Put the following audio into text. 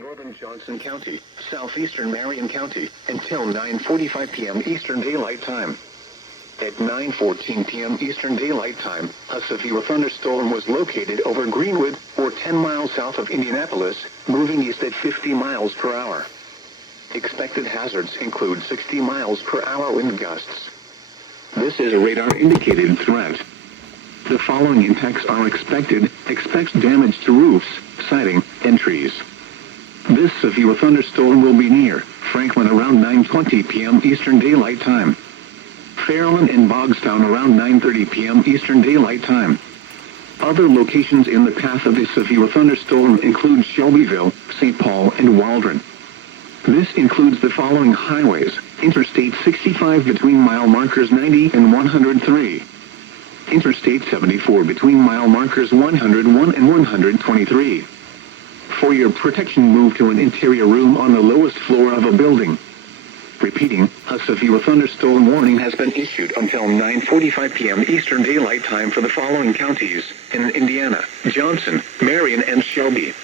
Northern Johnson County, southeastern Marion County, until 9:45 p.m. Eastern Daylight Time. At 9:14 p.m. Eastern Daylight Time, a severe thunderstorm was located over Greenwood, or 10 miles south of Indianapolis, moving east at 50 miles per hour. Expected hazards include 60 miles per hour wind gusts. This is a radar-indicated threat. The following impacts are expected. Expect damage to roofs, siding, and trees. This severe thunderstorm will be near Franklin around 9:20 p.m. Eastern Daylight Time. Fairland and Bogstown around 9:30 p.m. Eastern Daylight Time. Other locations in the path of this severe thunderstorm include Shelbyville, St. Paul, and Waldron. This includes the following highways: Interstate 65 between mile markers 90 and 103. Interstate 74 between mile markers 101 and 123. For your protection, move to an interior room on the lowest floor of a building. Repeating, a severe thunderstorm warning has been issued until 9:45 p.m. Eastern Daylight Time for the following counties in Indiana: Johnson, Marion, and Shelby.